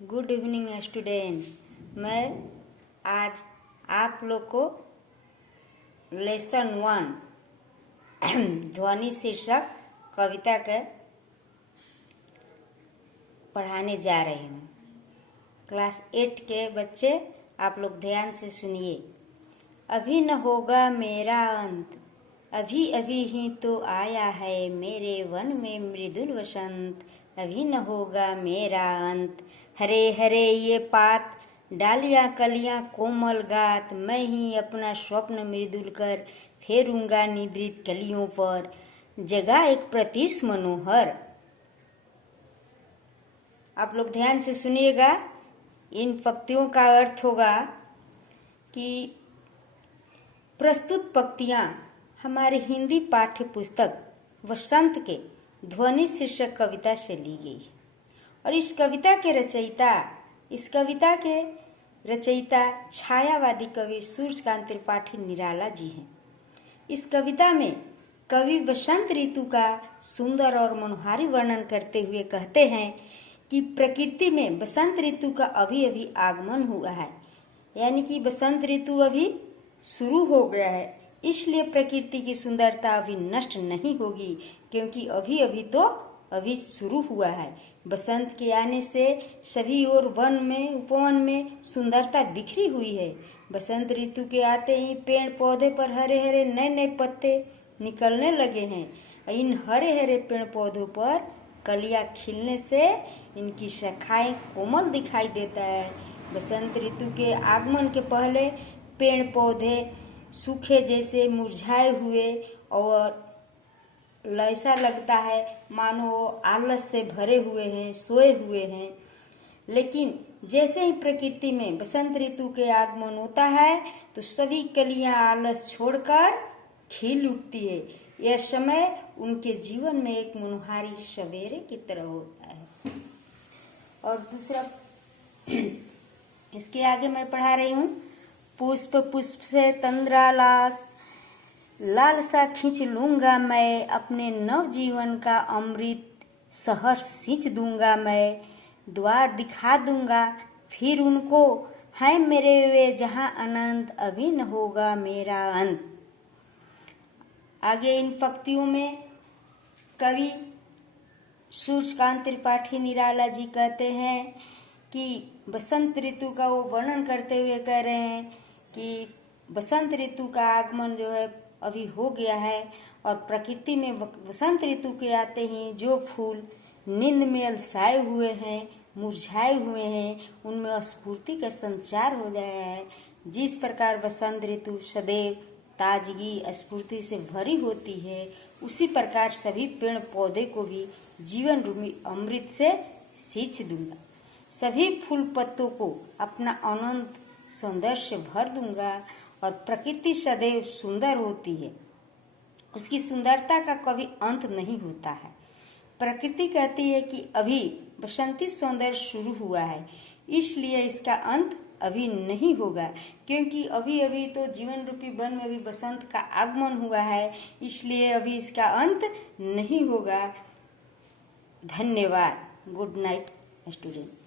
Good evening student. मैं आज आप लोग को लेसन 1 ध्वनि शीर्षक कविता के पढ़ाने जा रही हूँ। क्लास 8 के बच्चे आप लोग ध्यान से सुनिए। अभी न होगा मेरा अंत, अभी अभी ही तो आया है मेरे वन में मृदुल वसंत। अभी न होगा मेरा अंत, हरे हरे ये पात, डालियां कलियां कोमल गात। मैं ही अपना स्वप्न मृदुल कर फेरूंगा निद्रित कलियों पर, जगा एक प्रत्युष मनोहर। आप लोग ध्यान से सुनिएगा। इन पंक्तियों का अर्थ होगा कि प्रस्तुत पंक्तियां हमारे हिंदी पाठ्य पुस्तक वसंत के ध्वनि शीर्षक कविता से ली गई है और इस कविता के रचयिता छायावादी कवि सूर्यकांत त्रिपाठी निराला जी हैं। इस कविता में कवि वसंत ऋतु का सुंदर और मनोहारी वर्णन करते हुए कहते हैं कि प्रकृति में बसंत ऋतु का अभी अभी आगमन हुआ है, यानी कि बसंत ऋतु अभी शुरू हो गया है। इसलिए प्रकृति की सुंदरता अभी नष्ट नहीं होगी, क्योंकि अभी अभी तो अभी शुरू हुआ है। बसंत के आने से सभी ओर वन में उपवन में सुंदरता बिखरी हुई है। बसंत ऋतु के आते ही पेड़ पौधे पर हरे हरे नए नए पत्ते निकलने लगे हैं। इन हरे हरे पेड़ पौधों पर कलियां खिलने से इनकी शाखाएं कोमल दिखाई देता है। बसंत ऋतु के आगमन के पहले पेड़ पौधे सूखे जैसे मुरझाए हुए और ऐसा लगता है मानो वो आलस से भरे हुए हैं, सोए हुए हैं। लेकिन जैसे ही प्रकृति में बसंत ऋतु के आगमन होता है तो सभी कलियां आलस छोड़कर खिल उठती है। यह समय उनके जीवन में एक मनोहारी सवेरे की तरह होता है। और दूसरा इसके आगे मैं पढ़ा रही हूँ। पुष्प पुष्प से तंद्रालास, लालसा खींच लूंगा मैं, अपने नव जीवन का अमृत सहर्ष सींच दूंगा मैं। द्वार दिखा दूंगा फिर उनको, है मेरे वे जहां अनंत, अभी न होगा मेरा अंत। आगे इन पंक्तियों में कवि सूर्यकांत त्रिपाठी निराला जी कहते हैं कि बसंत ऋतु का वो वर्णन करते हुए कह रहे हैं कि बसंत ऋतु का आगमन जो है अभी हो गया है और प्रकृति में बसंत ऋतु के आते ही जो फूल नींद में अलसाए हुए हैं, मुरझाए हुए हैं, उनमें स्फूर्ति का संचार हो गया है। जिस प्रकार बसंत ऋतु सदैव ताजगी स्फूर्ति से भरी होती है, उसी प्रकार सभी पेड़ पौधे को भी जीवन रूपी अमृत से सींच दूंगा। सभी फूल पत्तों को अपना अनंत सौंदर्य से भर दूंगा। और प्रकृति सदैव सुंदर होती है, उसकी सुंदरता का कभी अंत नहीं होता है। प्रकृति कहती है कि अभी बसंती सौंदर्य शुरू हुआ है, इसलिए इसका अंत अभी नहीं होगा, क्योंकि अभी अभी तो जीवन रूपी वन में भी बसंत का आगमन हुआ है, इसलिए अभी इसका अंत नहीं होगा। धन्यवाद। Good night student.